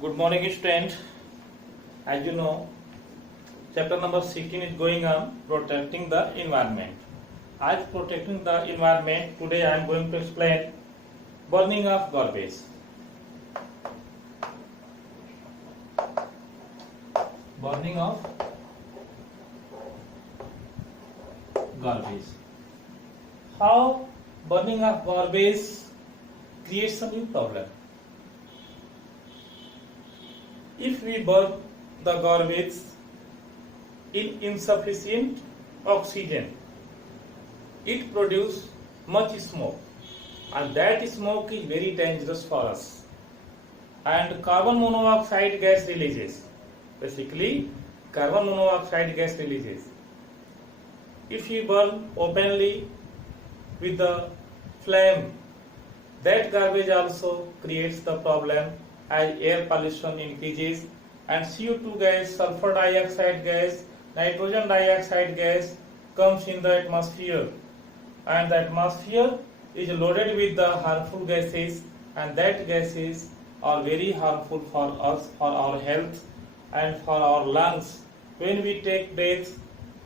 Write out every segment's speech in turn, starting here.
Good morning, student. As you know, chapter number 16 is going on protecting the environment. As protecting the environment, today I am going to explain burning of garbage. Burning of garbage. How burning of garbage creates a new problem. If we burn the garbage in insufficient oxygen, it produces much smoke, and that smoke is very dangerous for us. And carbon monoxide gas releases. Basically, carbon monoxide gas releases. If we burn openly with the flame, that garbage also creates the problem as air pollution increases and CO2 gas, sulfur dioxide gas, nitrogen dioxide gas comes in the atmosphere, and the atmosphere is loaded with the harmful gases, and that gases are very harmful for us, for our health and for our lungs. When we take breaths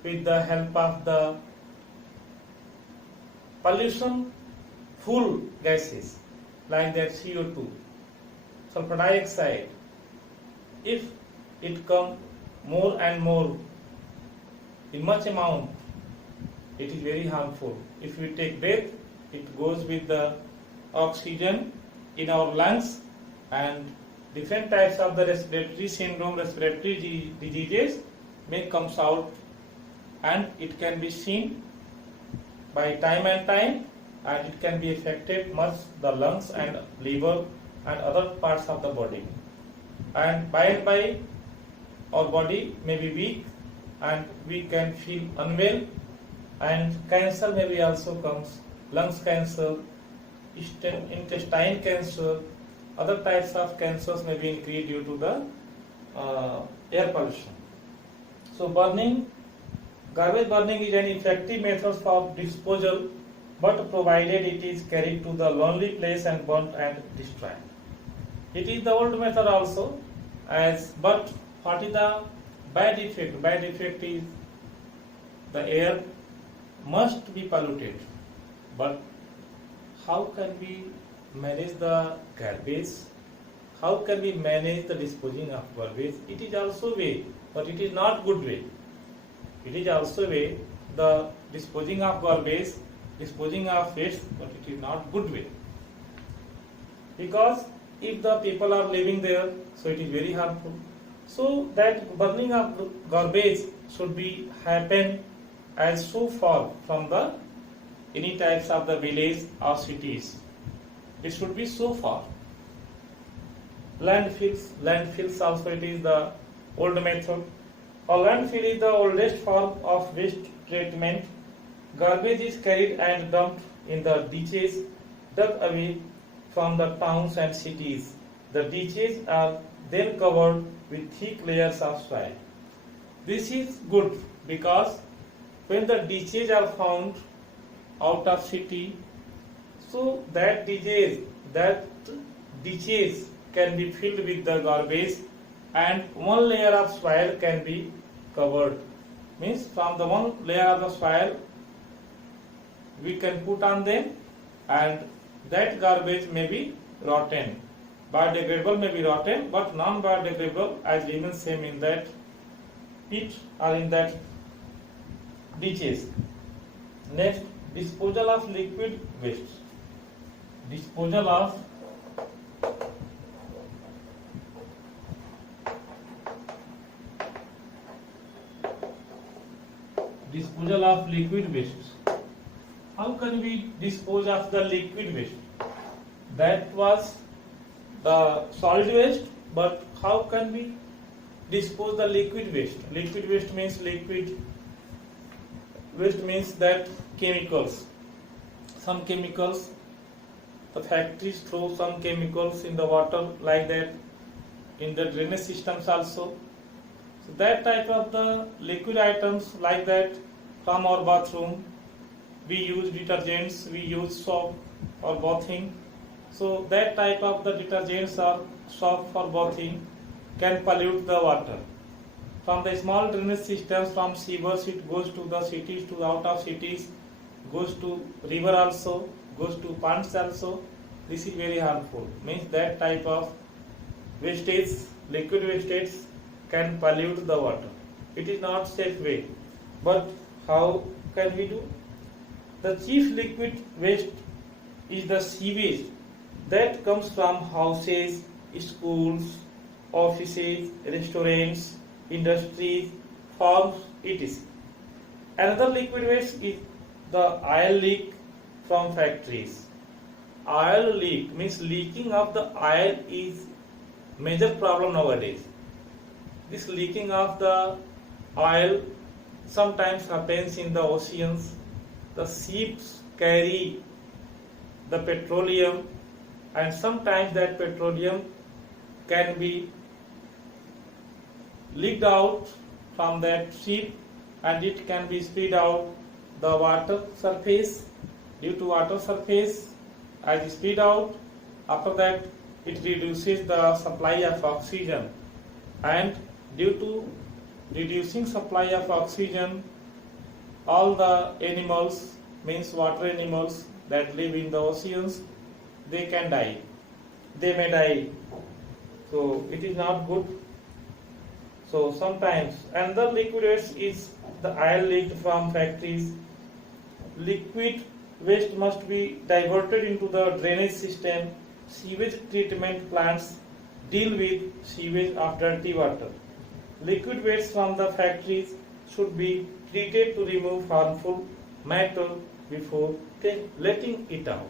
with the help of the pollution full gases like that CO2, sulfur dioxide, if it come more and more in much amount, it is very harmful. If we take breath, it goes with the oxygen in our lungs, and different types of the respiratory syndrome, respiratory diseases may comes out, and it can be seen by time and time, and it can be affected much the lungs and liver and other parts of the body, and by our body may be weak and we can feel unwell, and cancer maybe also comes, lungs cancer, intestine cancer, other types of cancers may be increased due to the air pollution. So garbage burning is an effective method for disposal, but provided it is carried to the lonely place and burnt and destroyed. It is the old method also, but what is the bad effect? Bad effect is the air must be polluted. But how can we manage the garbage? How can we manage the disposing of garbage? It is also way, but it is not good way. It is also way, the disposing of garbage, disposing of waste, but it is not good way. Because if the people are living there, so it is very harmful. So that burning of garbage should be happen as so far from the any types of the village or cities. It should be so far. Landfills also it is the old method. A landfill is the oldest form of waste treatment. Garbage is carried and dumped in the ditches dug away from the towns and cities. The ditches are then covered with thick layers of soil. This is good because when the ditches are found out of city, so that ditches can be filled with the garbage, and one layer of soil can be covered. Means from the one layer of the soil we can put on them, and that garbage may be rotten. Biodegradable may be rotten, but non-biodegradable as remains same in that pit or in that ditches. Next, disposal of liquid waste. Disposal of liquid waste. How can we dispose of the liquid waste? That was the solid waste, but how can we dispose the liquid waste? Liquid waste means that chemicals. Some chemicals, the factories throw some chemicals in the water like that, in the drainage systems also. So that type of the liquid items like that from our bathroom, we use detergents, we use soap or bathing, So that type of the detergents or soap for bathing can pollute the water. From the small drainage systems, from sewers, it goes to the cities, to out of cities, goes to river also, goes to ponds also. This is very harmful. Means that type of wastage, liquid wastage can pollute the water. It is not safe way. But how can we do? The chief liquid waste is the sewage that comes from houses, schools, offices, restaurants, industries, farms, etc. Another liquid waste is the oil leak from factories. Oil leak means leaking of the oil is major problem nowadays. This leaking of the oil sometimes happens in the oceans. The ships carry the petroleum, and sometimes that petroleum can be leaked out from that ship, and it can be spread out the water surface. Due to water surface, as it spread out, after that it reduces the supply of oxygen, and due to reducing supply of oxygen, all the animals, means water animals that live in the oceans, they can die. They may die. So it is not good. So sometimes another liquid waste is the oil leaked from factories. Liquid waste must be diverted into the drainage system. Sewage treatment plants deal with sewage of dirty water. Liquid waste from the factories should be treated to remove harmful matter before letting it out.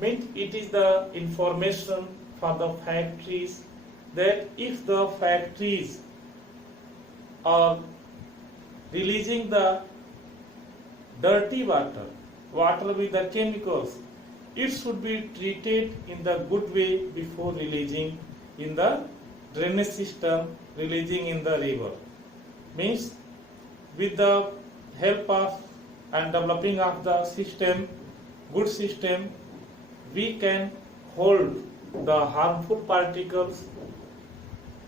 Means it is the information for the factories that if the factories are releasing the dirty water, water with the chemicals, it should be treated in the good way before releasing in the drainage system, releasing in the river. Means with the help of and developing of the system, good system, we can hold the harmful particles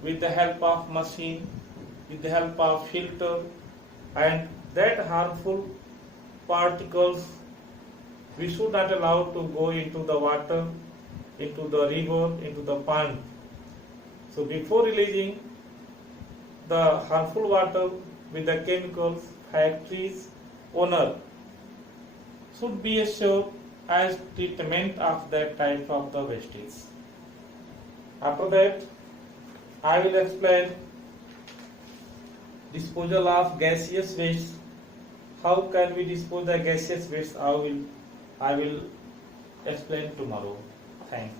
with the help of machine, with the help of filter, and that harmful particles we should not allow to go into the water, into the river, into the pond. So before releasing the harmful water with the chemicals, factories owner should be assured as treatment of that type of the wastage. After that, I will explain disposal of gaseous waste. How can we dispose the gaseous waste? I will explain tomorrow. Thanks.